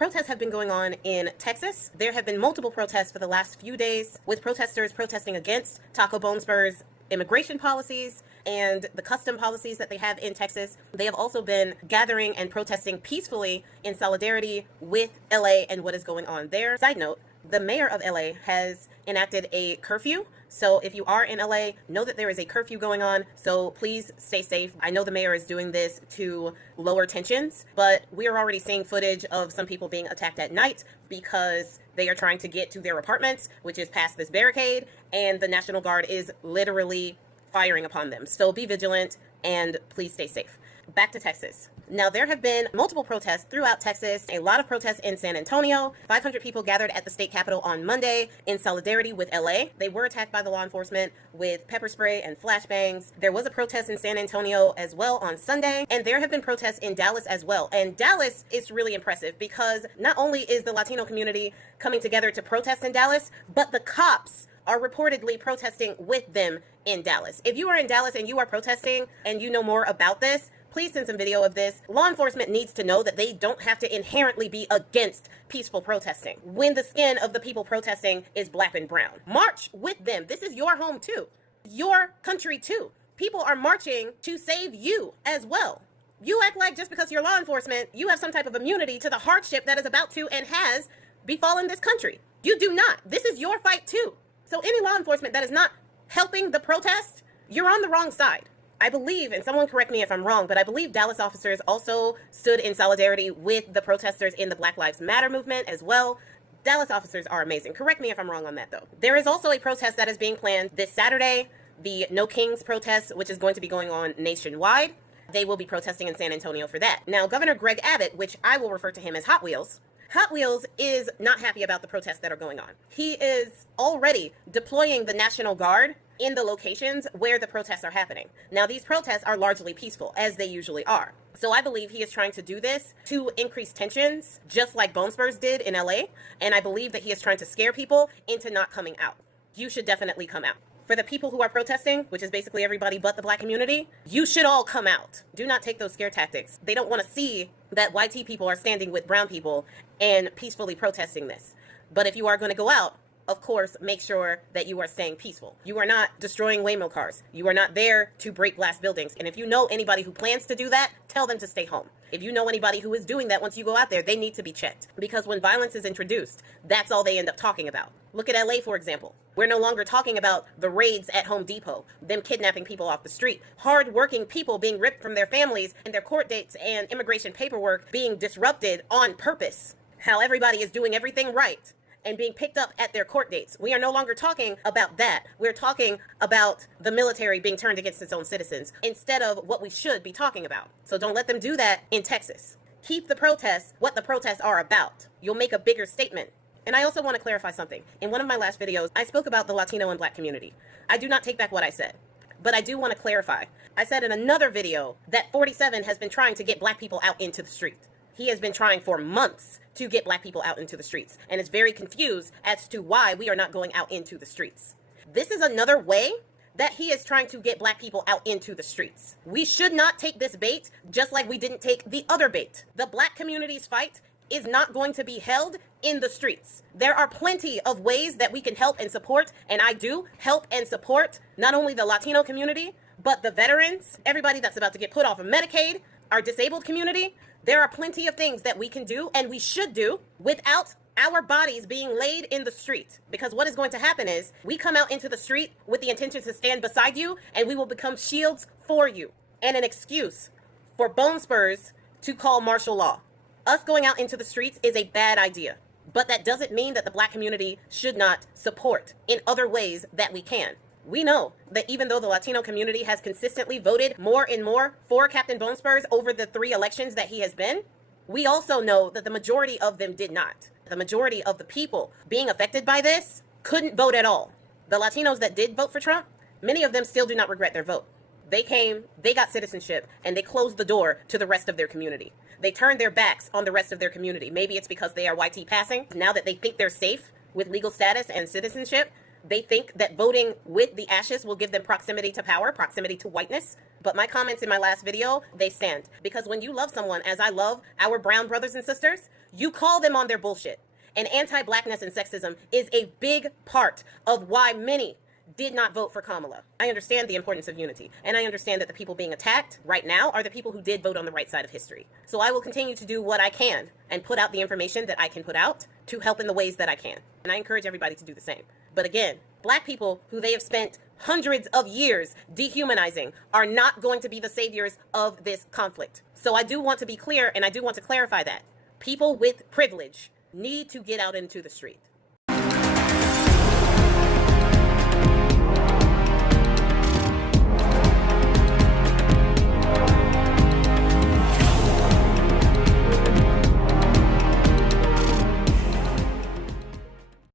protests have been going on in Texas. There have been multiple protests for the last few days, with protesters protesting against Taco Bonesbur's immigration policies and the custom policies that they have in Texas. They have also been gathering and protesting peacefully in solidarity with LA and what is going on there. Side note, the mayor of LA has enacted a curfew. So if you are in LA, know that there is a curfew going on. So please stay safe. I know the mayor is doing this to lower tensions, but we are already seeing footage of some people being attacked at night because they are trying to get to their apartments, which is past this barricade, and the National Guard is literally firing upon them. So be vigilant and please stay safe. Back to Texas. Now, there have been multiple protests throughout Texas, a lot of protests in San Antonio. 500 people gathered at the state capitol on Monday in solidarity with LA. They were attacked by the law enforcement with pepper spray and flashbangs. There was a protest in San Antonio as well on Sunday, and there have been protests in Dallas as well. And Dallas is really impressive because not only is the Latino community coming together to protest in Dallas, but the cops are reportedly protesting with them in Dallas. If you are in Dallas and you are protesting and you know more about this, please send some video of this. Law enforcement needs to know that they don't have to inherently be against peaceful protesting when the skin of the people protesting is black and brown. March with them. This is your home too. Your country too. People are marching to save you as well. You act like just because you're law enforcement, you have some type of immunity to the hardship that is about to and has befallen this country. You do not. This is your fight too. So any law enforcement that is not helping the protest, you're on the wrong side. I believe, and someone correct me if I'm wrong, but I believe Dallas officers also stood in solidarity with the protesters in the Black Lives Matter movement as well. Dallas officers are amazing. Correct me if I'm wrong on that, though. There is also a protest that is being planned this Saturday, the No Kings protest, which is going to be going on nationwide. They will be protesting in San Antonio for that. Now, Governor Greg Abbott, which I will refer to him as Hot Wheels is not happy about the protests that are going on. He is already deploying the National Guard in the locations where the protests are happening. Now, these protests are largely peaceful, as they usually are. So I believe he is trying to do this to increase tensions, just like Bonespurs did in LA. And I believe that he is trying to scare people into not coming out. You should definitely come out. For the people who are protesting, which is basically everybody but the Black community, you should all come out. Do not take those scare tactics. They don't want to see that YT people are standing with brown people and peacefully protesting this. But if you are going to go out, of course, make sure that you are staying peaceful. You are not destroying Waymo cars. You are not there to break glass buildings. And if you know anybody who plans to do that, tell them to stay home. If you know anybody who is doing that once you go out there, they need to be checked. Because when violence is introduced, that's all they end up talking about. Look at LA, for example. We're no longer talking about the raids at Home Depot, them kidnapping people off the street, hard-working people being ripped from their families and their court dates and immigration paperwork being disrupted on purpose. How everybody is doing everything right and being picked up at their court dates. We are no longer talking about that. We're talking about the military being turned against its own citizens instead of what we should be talking about. So don't let them do that in Texas. Keep the protests what the protests are about. You'll make a bigger statement. And I also want to clarify something. In one of my last videos, I spoke about the Latino and Black community. I do not take back what I said, but I do want to clarify. I said in another video that 47 has been trying to get Black people out into the street. He has been trying for months to get Black people out into the streets and is very confused as to why we are not going out into the streets. This is another way that he is trying to get Black people out into the streets. We should not take this bait just like we didn't take the other bait. The Black community's fight is not going to be held in the streets. There are plenty of ways that we can help and support, and I do help and support not only the Latino community, but the veterans, everybody that's about to get put off of Medicaid, our disabled community. There are plenty of things that we can do and we should do without our bodies being laid in the street. Because what is going to happen is we come out into the street with the intention to stand beside you and we will become shields for you and an excuse for Bonespurs to call martial law. Us going out into the streets is a bad idea, but that doesn't mean that the Black community should not support in other ways that we can. We know that even though the Latino community has consistently voted more and more for Captain Bonespurs over the 3 elections that he has been, we also know that the majority of them did not. The majority of the people being affected by this couldn't vote at all. The Latinos that did vote for Trump, many of them still do not regret their vote. They came, they got citizenship, and they closed the door to the rest of their community. They turned their backs on the rest of their community. Maybe it's because they are YT passing. Now that they think they're safe with legal status and citizenship, they think that voting with the ashes will give them proximity to power, proximity to whiteness. But my comments in my last video, they stand. Because when you love someone, as I love our brown brothers and sisters, You call them on their bullshit. And anti-blackness and sexism is a big part of why many did not vote for Kamala. I understand the importance of unity, and I understand that the people being attacked right now are the people who did vote on the right side of history. So I will continue to do what I can and put out the information that I can put out to help in the ways that I can. And I encourage everybody to do the same. But again, Black people who they have spent hundreds of years dehumanizing are not going to be the saviors of this conflict. So I do want to be clear, and I do want to clarify that people with privilege need to get out into the street.